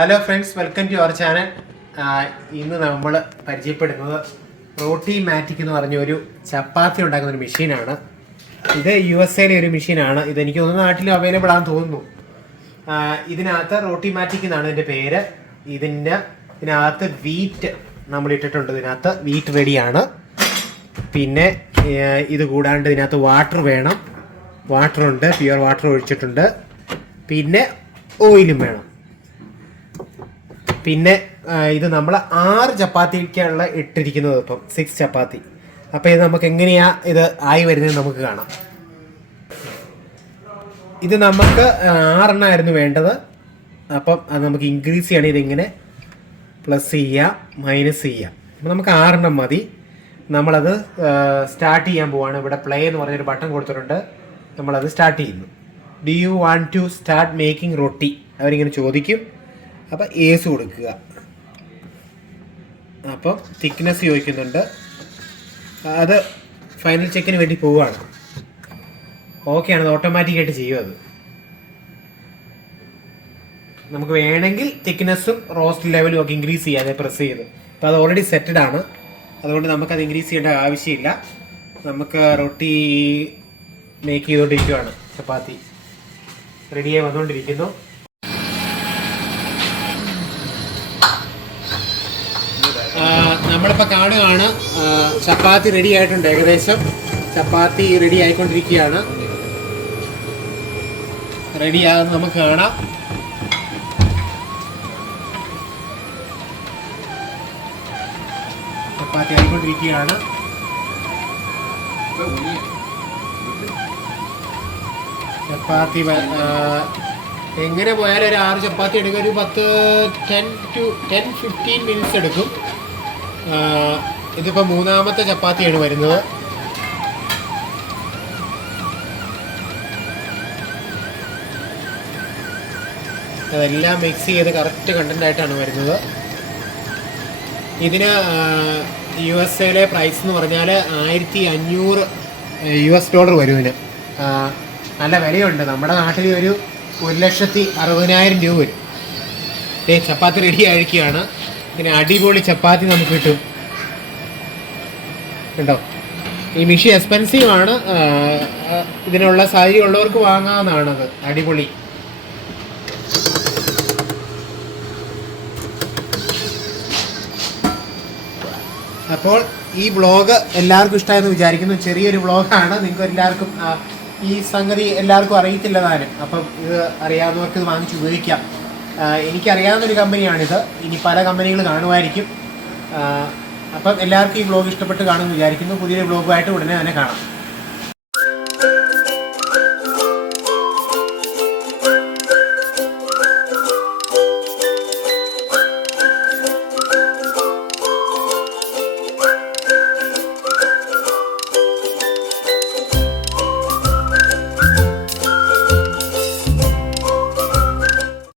Hello friends, welcome to our channel. ഇന്ന് നമ്മൾ പരിചയപ്പെടുന്നത് റോട്ടി മാറ്റിക് എന്ന് പറഞ്ഞൊരു ചപ്പാത്തി ഉണ്ടാക്കുന്ന ഒരു മെഷീനാണ്. ഇത് USA ഒരു മെഷീനാണ്. ഇതെനിക്ക് തോന്നുന്നു നാട്ടിലും അവൈലബിൾ ആണെന്ന് തോന്നുന്നു. ഇതിനകത്ത് റോട്ടി മാറ്റിക് എന്നാണ് ഇതിൻ്റെ പേര്. ഇതിനകത്ത് വീറ്റ് നമ്മൾ ഇട്ടിട്ടുണ്ട്. ഇതിനകത്ത് വീറ്റ് റെഡിയാണ്. പിന്നെ ഇത് കൂടാണ്ട് ഇതിനകത്ത് വാട്ടർ വേണം. വാട്ടറുണ്ട്, പ്യുവർ വാട്ടർ ഒഴിച്ചിട്ടുണ്ട്. പിന്നെ ഓയിലും വേണം. പിന്നെ ഇത് നമ്മൾ 6 ചപ്പാത്തിക്കാനുള്ള ഇട്ടിരിക്കുന്നത്. ഇപ്പം 6 ചപ്പാത്തി. അപ്പോൾ ഇത് നമുക്ക് എങ്ങനെയാണ് ഇത് ആയി വരുന്നത് നമുക്ക് കാണാം. ഇത് നമുക്ക് 6 എണ്ണമായിരുന്നു വേണ്ടത്. അപ്പം അത് നമുക്ക് ഇൻക്രീസ് ചെയ്യണം. ഇതിങ്ങനെ പ്ലസ് ചെയ്യുക, മൈനസ് ചെയ്യുക. അപ്പോൾ നമുക്ക് 6 എണ്ണം മതി. നമ്മളത് സ്റ്റാർട്ട് ചെയ്യാൻ പോവാണ്. ഇവിടെ പ്ലേ എന്ന് പറഞ്ഞൊരു ബട്ടൺ കൊടുത്തിട്ടുണ്ട്. നമ്മളത് സ്റ്റാർട്ട് ചെയ്യുന്നു. Do you want to start making roti? അവരിങ്ങനെ ചോദിക്കും. അപ്പം ഏസ് കൊടുക്കുക. അപ്പം തിക്നെസ് ചോദിക്കുന്നുണ്ട്. അത് ഫൈനൽ ചെക്കിന് വേണ്ടി പോവുകയാണ്. ഓക്കെയാണ്, അത് ഓട്ടോമാറ്റിക്കായിട്ട് ചെയ്യും. അത് നമുക്ക് വേണമെങ്കിൽ തിക്നെസ്സും റോസ്റ്റ് ലെവലും ഒക്കെ ഇൻക്രീസ് ചെയ്യാതെ പ്രസ് ചെയ്ത്. അപ്പോൾ അത് ഓൾറെഡി സെറ്റഡ് ആണ്. അതുകൊണ്ട് നമുക്കത് ഇൻക്രീസ് ചെയ്യേണ്ട ആവശ്യമില്ല. നമുക്ക് റൊട്ടി മേക്ക് ചെയ്തുകൊണ്ടിരിക്കുകയാണ്. ചപ്പാത്തി റെഡിയായി വന്നുകൊണ്ടിരിക്കുന്നു. നമ്മളിപ്പോൾ കാണുകയാണ് ചപ്പാത്തി റെഡി ആയിട്ടുണ്ട്. ഏകദേശം ചപ്പാത്തി റെഡി ആയിക്കൊണ്ടിരിക്കുകയാണ്. റെഡിയാകുന്നത് നമുക്ക് കാണാം. ചപ്പാത്തി ആയിക്കൊണ്ടിരിക്കുകയാണ്. ചപ്പാത്തി എങ്ങനെ പോയാലും ഒരു 6 ചപ്പാത്തി എടുക്കും. ഒരു 10-15 മിനിറ്റ്സ് എടുക്കും. ഇതിപ്പോൾ 3ാമത്തെ ചപ്പാത്തിയാണ് വരുന്നത്. അതെല്ലാം മിക്സ് ചെയ്ത് കറക്റ്റ് കണ്ടൻ്റായിട്ടാണ് വരുന്നത്. ഇതിന് USA പ്രൈസ് എന്ന് പറഞ്ഞാൽ $1500 വരും. ഇതിന് നല്ല വിലയുണ്ട്. നമ്മുടെ നാട്ടിൽ ഒരു 1,60,000 രൂപ വരും. ചപ്പാത്തി റെഡി ആയിരിക്കുകയാണ്. പിന്നെ അടിപൊളി ചപ്പാത്തി നമുക്ക് കിട്ടും കേട്ടോ. ഈ മെഷീൻ എക്സ്പെൻസീവ് ആണ്. ഇതിനുള്ള സാഹചര്യം ഉള്ളവർക്ക് വാങ്ങാവുന്നതാണത്. അടിപൊളി. അപ്പോൾ ഈ വ്ളോഗ് എല്ലാവർക്കും ഇഷ്ടമായെന്ന് വിചാരിക്കുന്നു. ചെറിയൊരു വ്ളോഗാണ്. നിങ്ങൾക്ക് എല്ലാവർക്കും ഈ സംഗതി എല്ലാവർക്കും അറിയത്തില്ല താനും. അപ്പം ഇത് അറിയാവുന്നവർക്ക് ഇത് വാങ്ങിച്ച് ഉപയോഗിക്കാം. എനിക്കറിയാവുന്നൊരു കമ്പനിയാണിത്. ഇനി പല കമ്പനികൾ കാണുമായിരിക്കും. അപ്പം എല്ലാവർക്കും ഈ വ്ളോഗ് ഇഷ്ടപ്പെട്ട് കാണുമെന്ന് വിചാരിക്കുന്നു. പുതിയൊരു വ്ളോഗുമായിട്ട് ഉടനെ തന്നെ കാണാം.